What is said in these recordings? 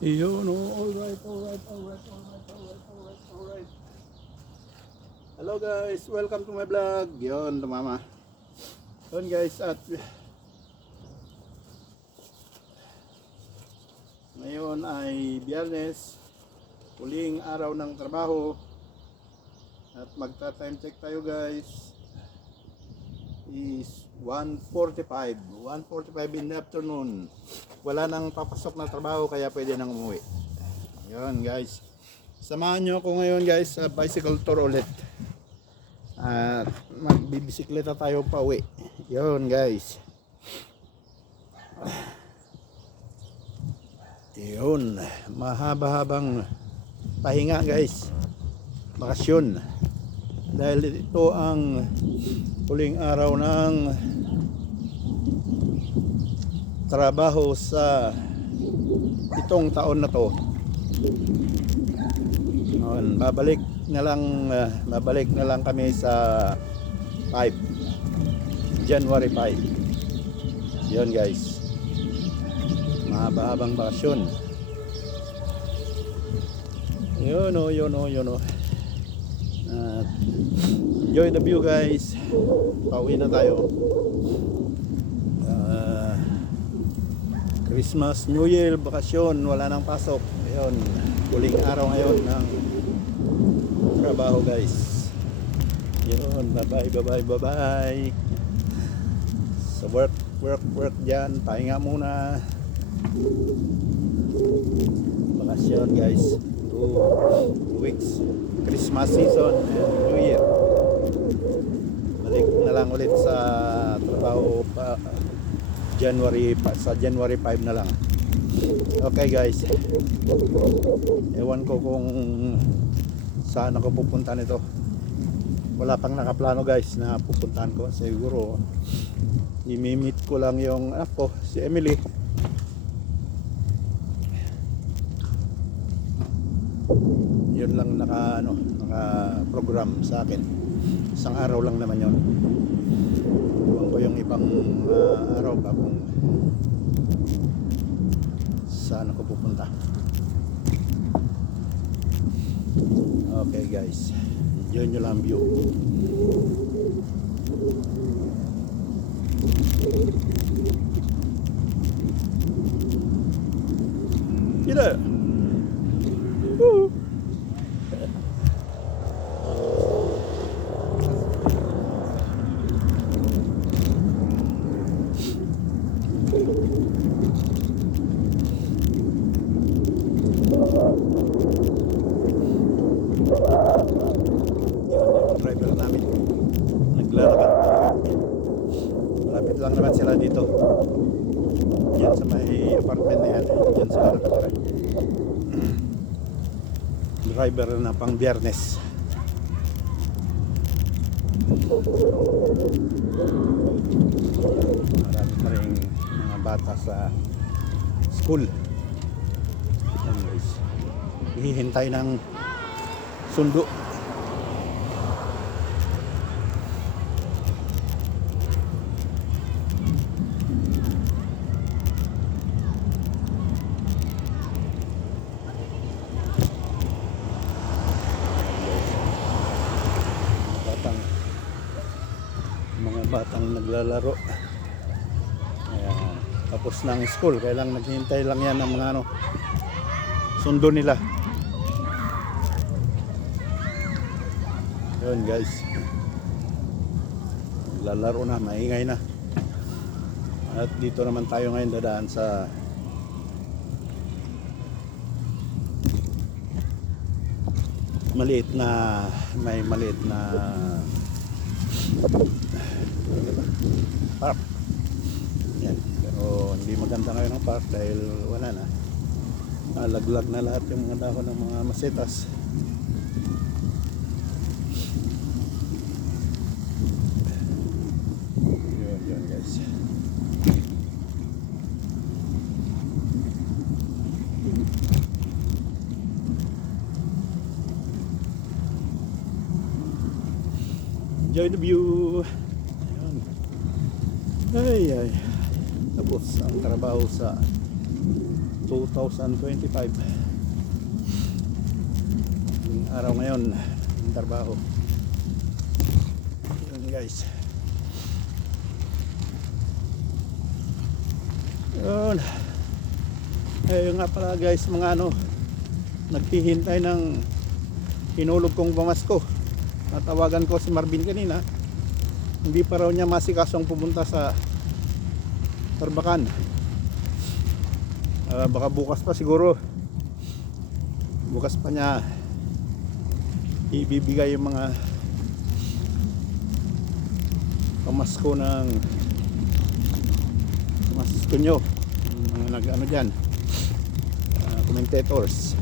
Yun, oh, alright. Hello guys, welcome to my vlog. Yun, tumama. Yun guys, at ngayon ay Biyernes, huling araw ng trabaho. At magta-time check tayo guys. Is 1:45 in the afternoon. Wala nang papasok na trabaho kaya pwede nang umuwi. Yun guys, samahan nyo ako ngayon guys sa bicycle tour ulit. At magbibisikleta tayo pa uwi. Yun guys, yun, mahaba-habang pahinga guys, bakasyon, dahil ito ang huling araw ng trabaho sa itong taon na to. Noon, babalik na lang kami sa January 5. Yun guys, mahaba-habang bakasyon. Yun o. Enjoy the view guys. Pauwi na tayo. Christmas, New Year, bakasyon, wala nang pasok. Ayun, huling araw ngayon ng trabaho guys. Yun, bye-bye. So work dyan, pahinga muna. Bakasyon guys, 2 weeks, Christmas season and New Year. Balik na lang ulit sa trabaho pa January 5 na lang. Okay guys, ewan ko kung saan ako pupunta nito. Wala pang nakaplano guys na pupuntahan ko. Siguro imimit ko lang yung anak ko, si Emily. Yun lang naka program sa akin. Isang araw lang naman yun. Iwan ko yung ibang araw pa kung saan ako pupunta. Okay guys, enjoy nyo lang view. Gila. Driver namin naglalakad. Malapit lang naman sila dito. Yan sa may apartment na yan. Yan sila nakatira. Driver na pang Biyernes. Marami pa rin mga bata sa school. Anyways, hihintay ng sundo. Mga batang naglalaro. Ayan, tapos ng school, kaya lang naghihintay lang yan ng mga sundo nila. Yun guys, naglalaro na, maingay na. At dito naman tayo ngayon dadaan sa maliit na park. Yan. Pero hindi maganda ngayon ang park dahil wala na. Nalaglag na lahat yung mga dahon ng mga masetas. Yun guys. Enjoy the view. Ay, tapos ang trabaho sa 2025. Yung araw ngayon ng trabaho. Yun guys. Yun. Ayun nga pala guys, mga naghihintay ng hinulog kong pamasko. Natawagan ko si Marvin kanina. Hindi pa raw niya masikasong pumunta sa Tarbacan. Baka bukas pa siguro. Bukas pa niya ibibigay yung mga pamasko ng pamasko nyo, mga nag dyan, commentators.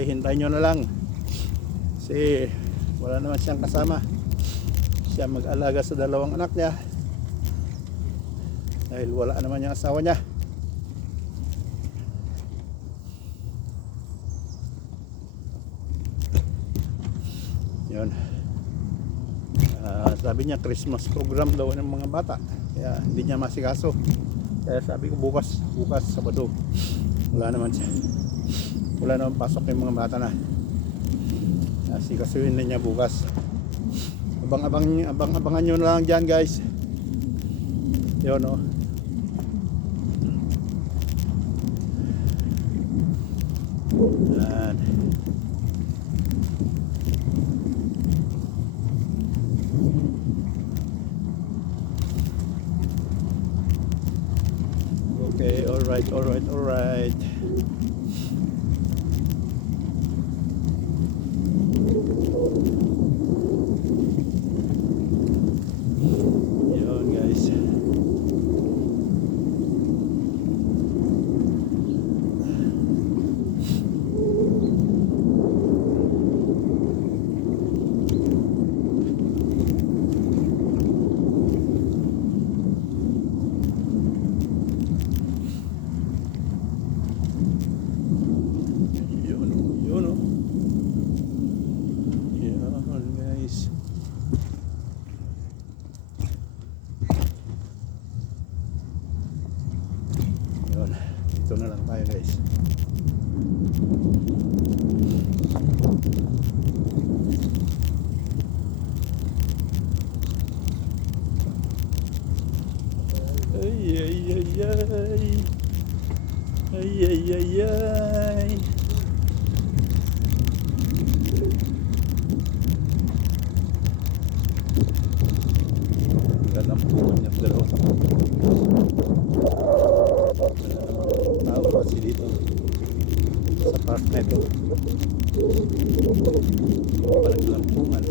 Hintay nyo na lang kasi wala naman siyang kasama. Siya mag-alaga sa dalawang anak niya dahil wala naman yung asawa niya. Yun. Sabi niya Christmas program daw ng mga bata, kaya hindi niya masikaso. Kaya sabi ko bukas Sabado, wala naman pasok yung mga bata na. Sikasuhin na niya bukas. Abangan nyo na lang dyan guys. Yun o. Yan. Okay, alright. Yun guys. Dito na lang tayo guys. Ay. Ganda ang puno niya dalawa. Tao kasi dito sa park na ito. Parang lampungan.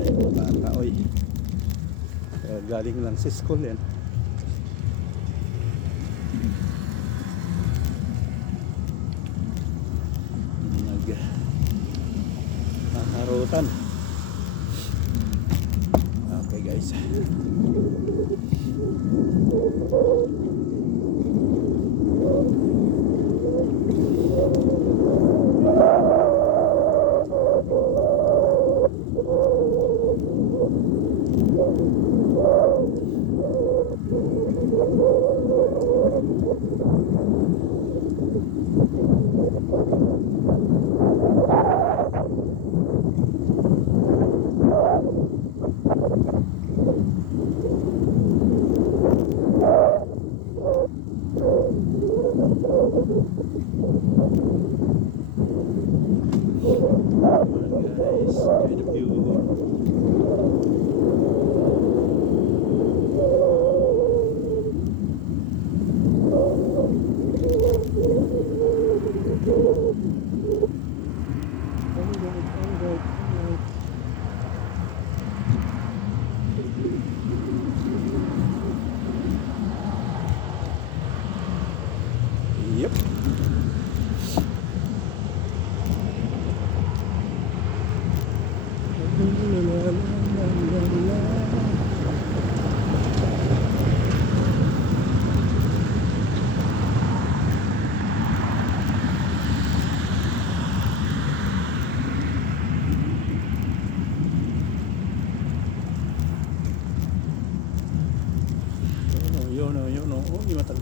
Ay, bata oy. Galing lang sa school yan. Nagharutan. Okay guys. Guys, enjoy the view. Yep. La la la la la la.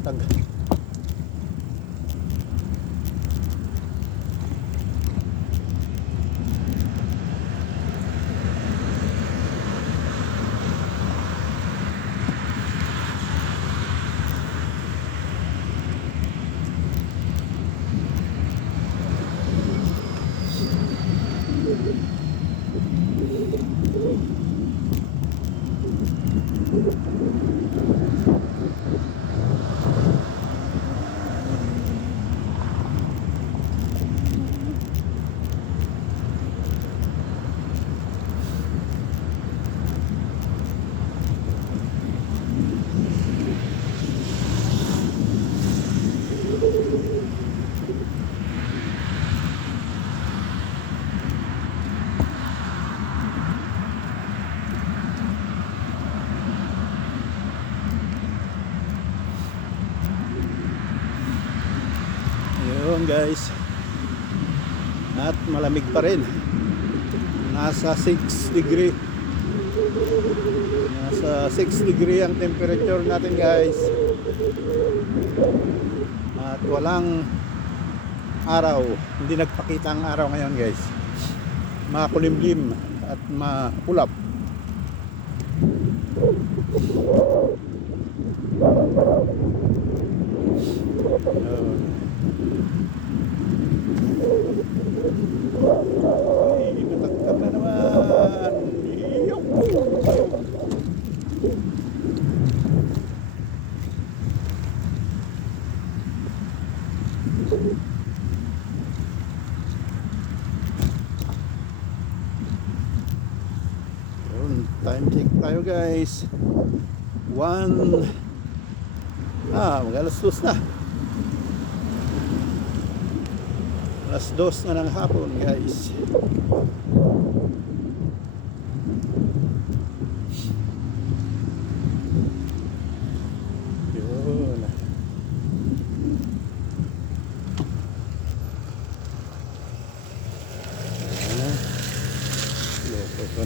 latag. Yun guys, at malamig pa rin, nasa 6 degree, nasa 6 degree ang temperature natin guys, at walang araw, hindi nagpakita ang araw ngayon guys, makulimlim at makulap. Ay, nataktak na naman. Iyok. Yun, time check tayo guys. Mag-alas 2 na. Alas 2 na ng hapon guys. Yun. Loko.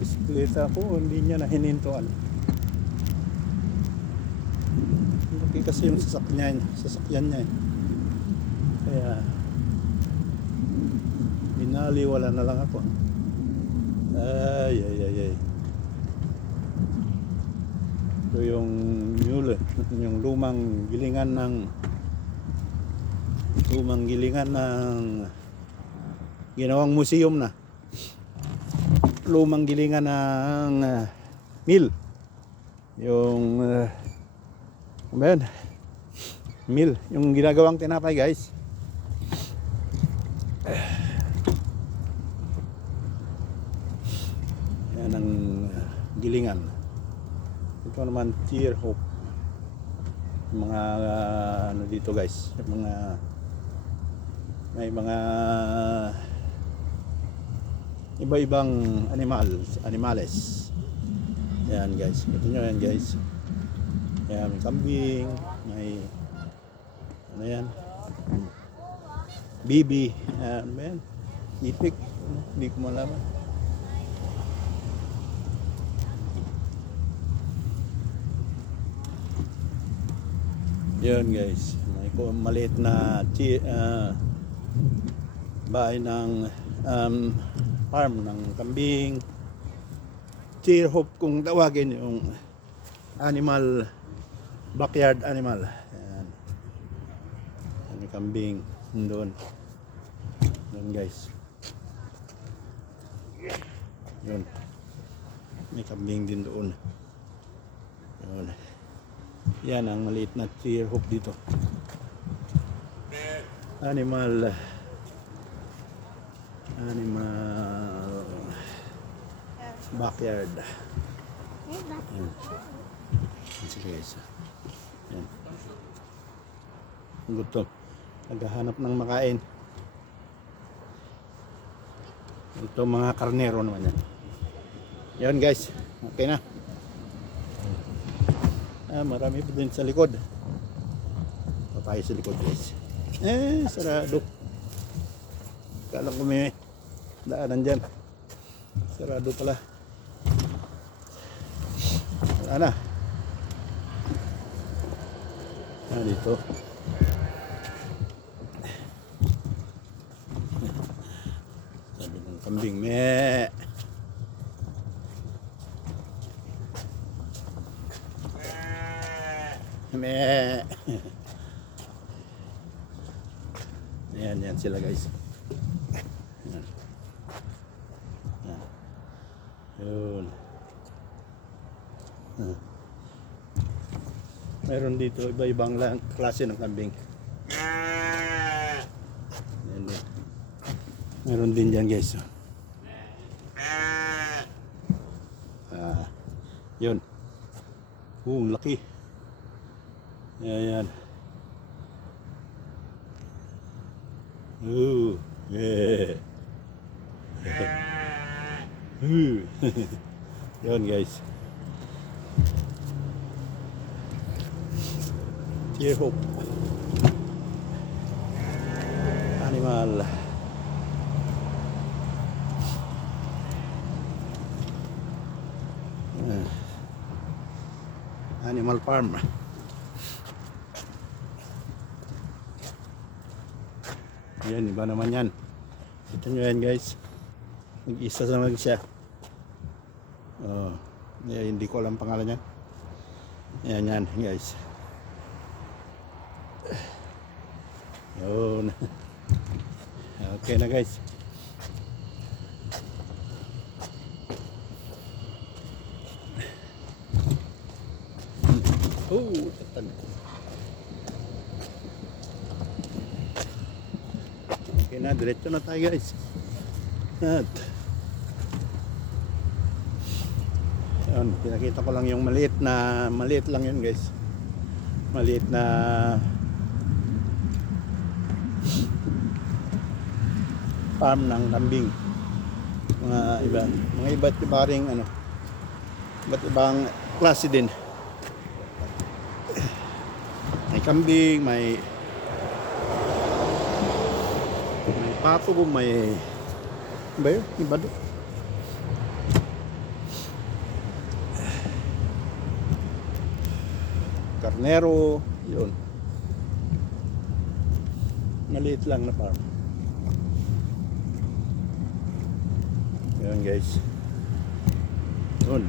Bisikleta ko, hindi niya nahinintuan. Laki kasi yung sasakyan niya eh. Kaya binaliwala na lang ako. Ay. Ito yung mule, yung lumang gilingan ng ginawang museum na. Lumang gilingan ng mill, yung mill, yung ginagawang tinapay guys. Yan ang gilingan. Ito naman Tier Hope, mga ano dito guys, yung mga may mga iba-ibang animales. Yan guys, ito nyo yan guys. Yan, may kambing, may ano yan, bibi, yan ba yan, itik, hindi ko malaman. Yan guys, may maliit na bahay ng farm ng kambing. Tier Hope kung tawagin, yung animal, backyard animal. Ayan. May kambing doon guys. Yun, may kambing din doon. Yun. Yan ang maliit na Tier Hope dito, animal backyard. Yan. Sige guys. Yan. Gutom. Naghahanap ng makain. Ito mga karnero naman yan. Yan guys. Okay na. Marami pa din sa likod. Papaya sa likod guys. Sarado. Kala ko may daanan dyan. Sarado pala. Wala na. Dito. Sabi ng kambing, me. Me. Yan sila guys. Yan. Yun. Meron dito iba-ibang klase ng kambing. Yan din. Meron din dyan guys. Yun. Laki. Yan. Yeah. Yun guys. Deer Hope Animal. Animal Farm. Yan, iba naman yan. Ito nyo yan guys. Mag-isa naman siya. Hindi ko alam pangalan yan. Yan guys. Yun. Okay na guys. Tatan. Okay na, diretso na tayo guys. At yun, pinakita ko lang yung maliit lang yun guys. Maliit na farm ng kambing. Mga iba't ibang iba't ibang klase din. May kambing, may pato, may iba doon. Karnero, yun. Maliit lang na farm. Yun guys. Yun.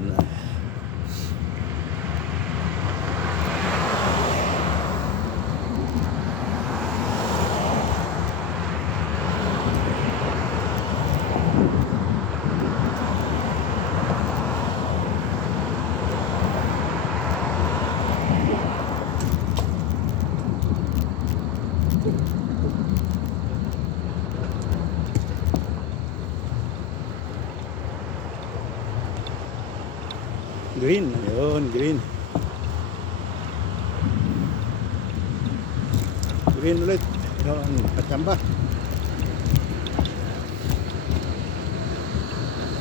Green, ayun, green. Green ulit. Ayun, kachamba.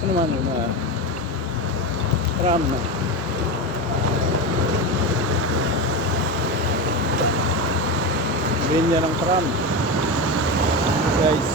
Ano naman yun na ram na. Green yan ang tram. Guys.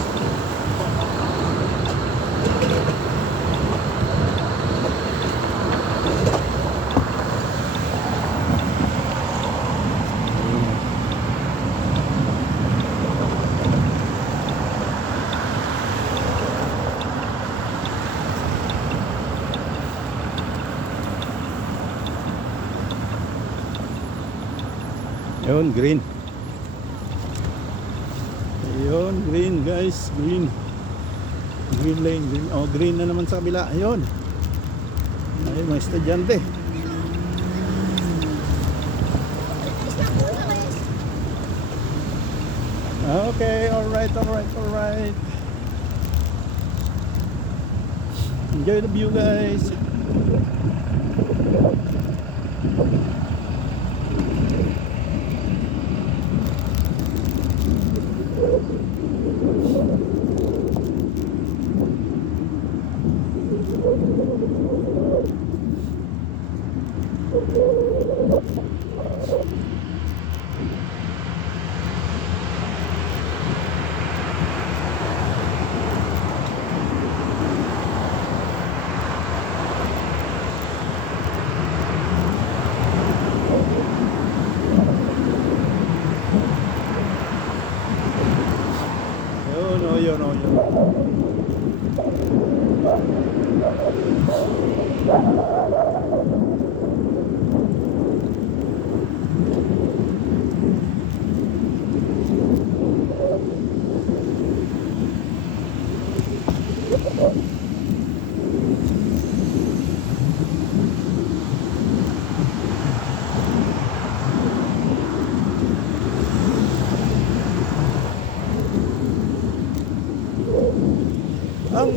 Yun, green. Ayun, green guys, green. Green lane, green. Oh, green na naman sa kabila. Ayun. Ay, mga estudyante. Okay, alright. Enjoy the view guys.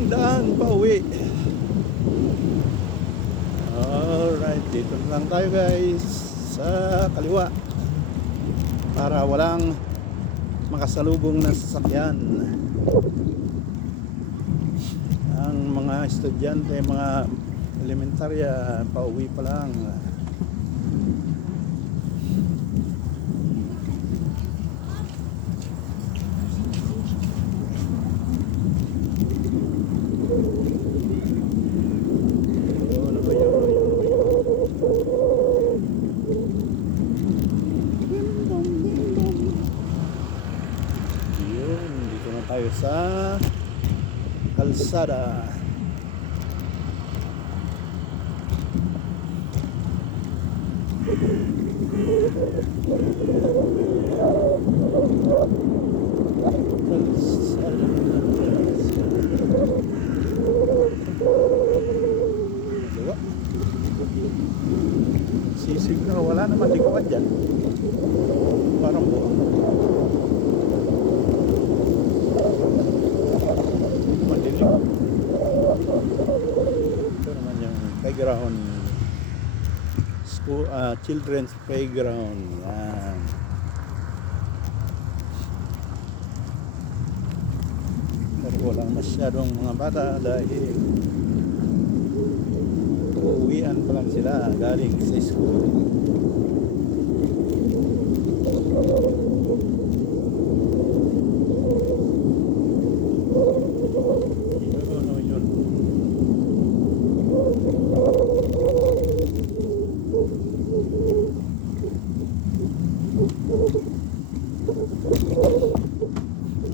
daan pa uwi. Alright, dito na lang tayo guys sa kaliwa para walang makasalubong na sasakyan. Ang mga estudyante, mga elementarya, pauwi pa lang. Yun, dito na tayo sa kalsada. Sisig na, wala naman likuan dyan. Parang buong madilim. Ito naman yung playground, school, children's playground. Yan. Pero walang masyadong mga bata dahil uuwian pa lang sila galing sa school.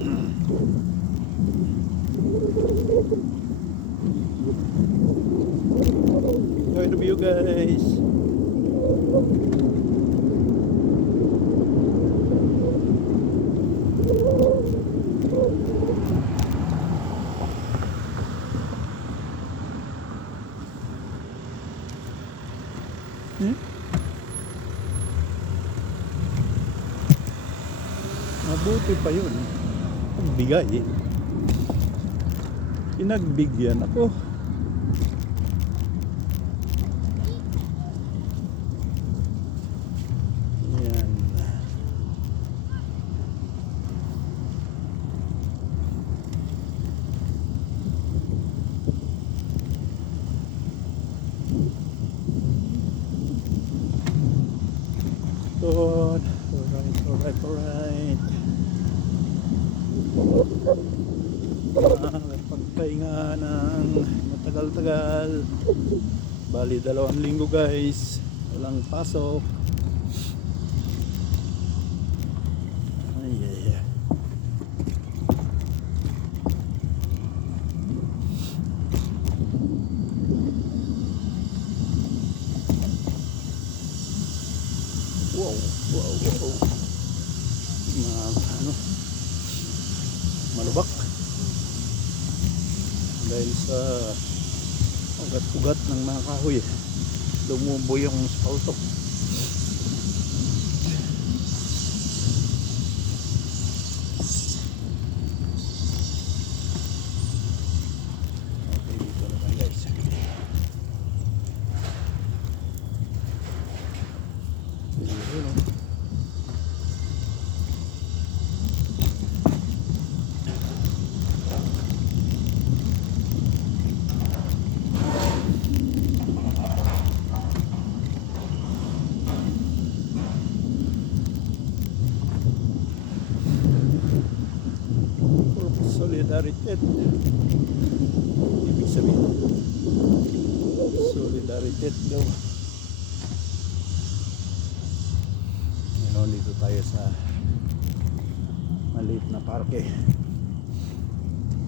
Yun. Enjoy the view guys. Mabuti pa yun. Pagbigay eh. Pinagbigyan ako. Yan. Good. Alright. Pagpahinga ng matagal-tagal. Bali 2 linggo guys. Walang pasok. Ay. Wow. Malubak dahil sa ugat-ugat ng mga kahoy, lumubo yung spalto. Okay, dito na tayo guys. Solidarity. Ibig sabihin solidarity daw. Ngayon dito tayo sa maliit na parke,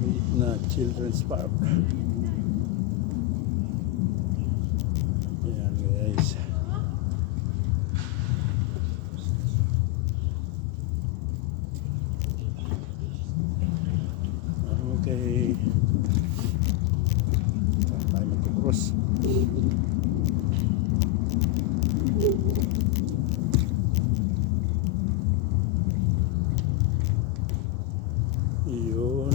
maliit na children's park. Ayan guys. Okay. Tayo magkukross. Yun.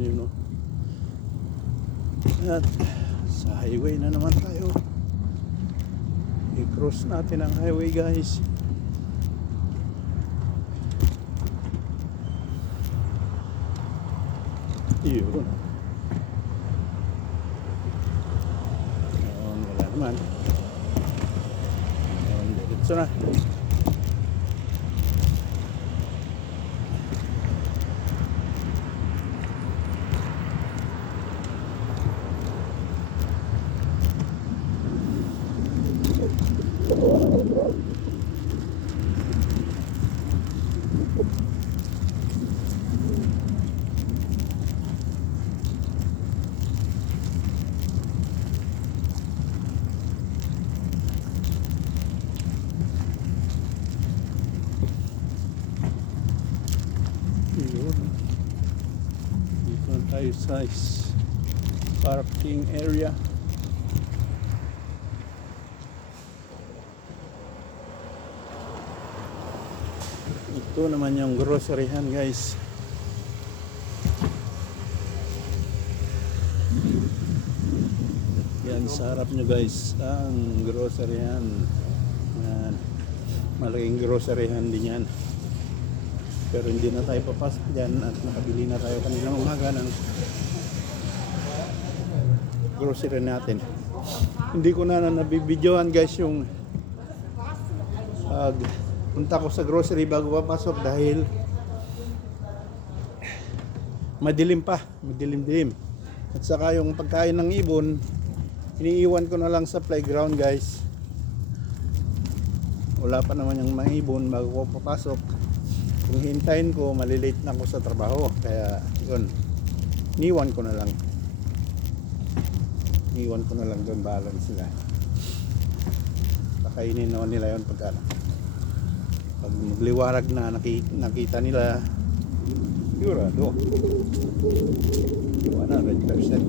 Yun o. At sa highway na naman tayo. I-cross natin ang highway, guys. Yun. Yun, wala naman. Yun, diretso na. Yun. Dito na tayo sa parking area. Ito naman yung groceryhan, guys. Yan sa harap nyo, guys, ang groceryhan. Yan. Malaking groceryhan din yan. Pero hindi na tayo papasok dyan at nakabili na tayo kaninang umaga ng grocery natin. Hindi ko na nabibidyohan, guys, yung punta ko sa grocery bago papasok dahil madilim dilim. At saka yung pagkain ng ibon iniiwan ko na lang sa playground, guys. Wala pa naman yung mga ibon bago ko papasok. Kung hintayin ko, malilate na ako sa trabaho. Kaya yun, iniwan ko na lang doon, bahala sila. Pakainin naman nila yun pag magliwarag na nakita nila, sigurado 100%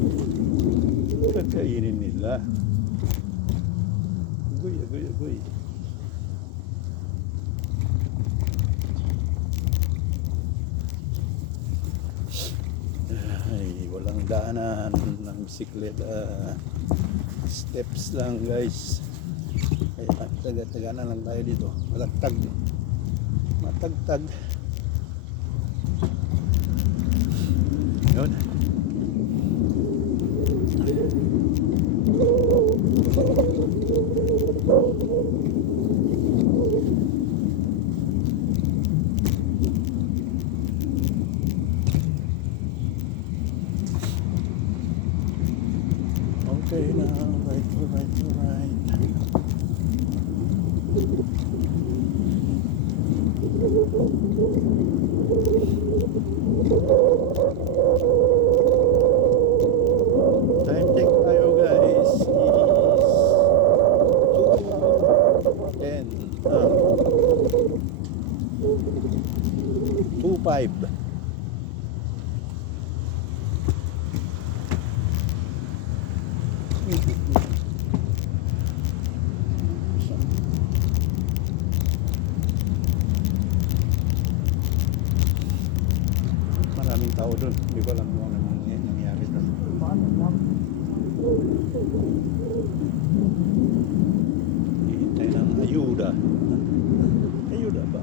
kakainin nila. Agoy. Ay, walang daanan ng bisikleta, steps lang, guys. Kaya taga-taga na lang tayo dito. Matagtag. Yun. Okay na, right. Time check tayo, guys, is 2:10 2:05. Maraming tao doon. Hindi ko alam kung ano nangyari doon. Hihintay ng ayuda. Ayuda ba?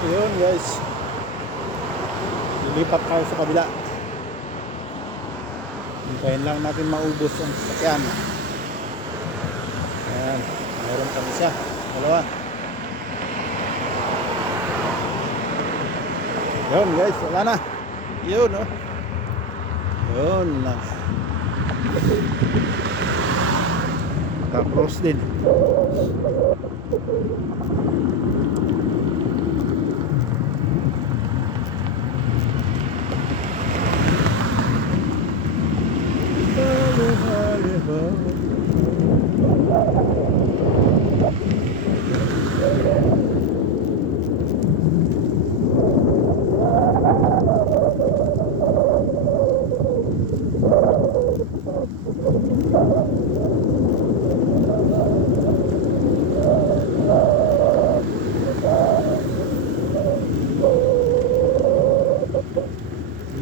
Yun guys. Lilipat tayo sa kabila. Hintayin lang natin maubos ang sasakyan. Ayan. Mayroon kami isa. Dalawa. Yun guys. Wala na. Yun oh. Yun lang. Naka-cross din.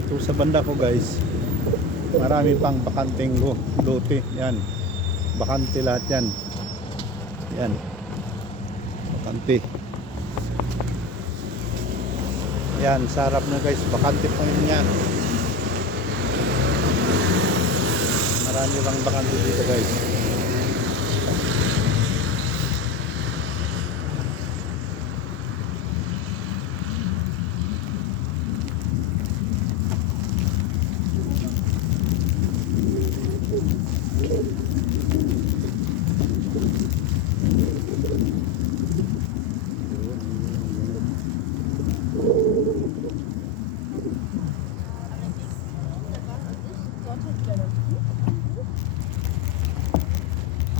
Dito sa banda ko guys, marami pang bakanteng lote. Yan, bakante lahat yan. Yan, bakante. Yan, sa harap nyo guys, bakante pa rin yan. Marami pang bakante dito guys.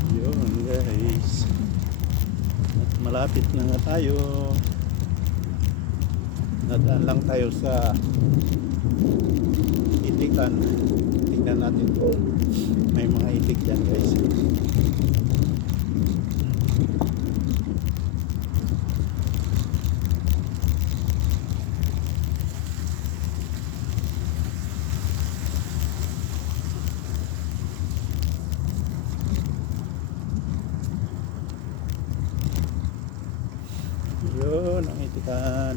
Yun guys, at malapit na nga tayo. Nadaan lang tayo sa itikan. Tignan natin kung may mga itik dyan guys. Yun ang itikan.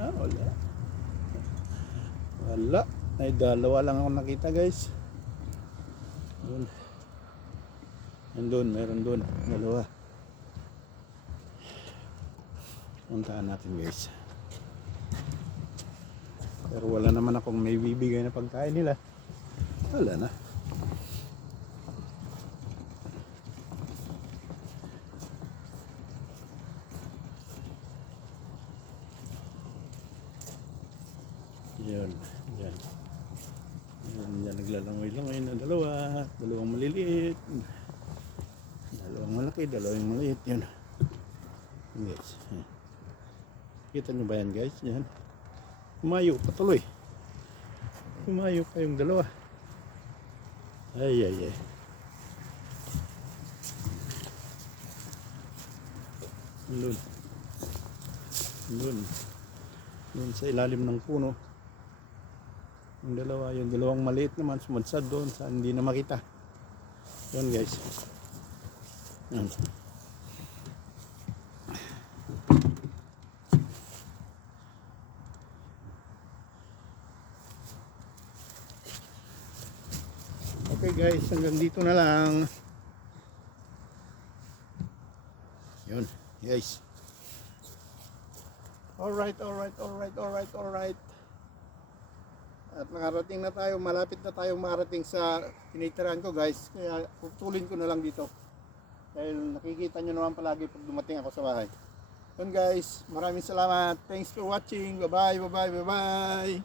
Wala. Wala. Ay dalawa lang ako nakita guys. Doon. Nandun, meron doon. Dalawa. Puntahan natin guys. Pero wala naman akong may bibigay na pagkain nila. Wala na. Yan, yan. Yan, naglalangoy-langoy na dalawang maliliit. Dalawang malaki, dalawang maliit. Yan. Guys. Kita nyo ba yan guys? Yan. Humayo, patuloy. Humayo kayong dalawa. Ay, ay, ay. Doon. Doon. Doon sa ilalim ng puno. Yung dalawa, yung dalawang maliit naman sumadsad doon sa hindi na makita. Yun guys. Yan. Okay guys, hanggang dito na lang. Yun guys. Alright. At nakarating na tayo, malapit na tayo marating sa tinitirahan ko guys. Kaya putulin ko na lang dito. Dahil nakikita nyo naman palagi pag dumating ako sa bahay. Yun guys, maraming salamat. Thanks for watching. Bye bye.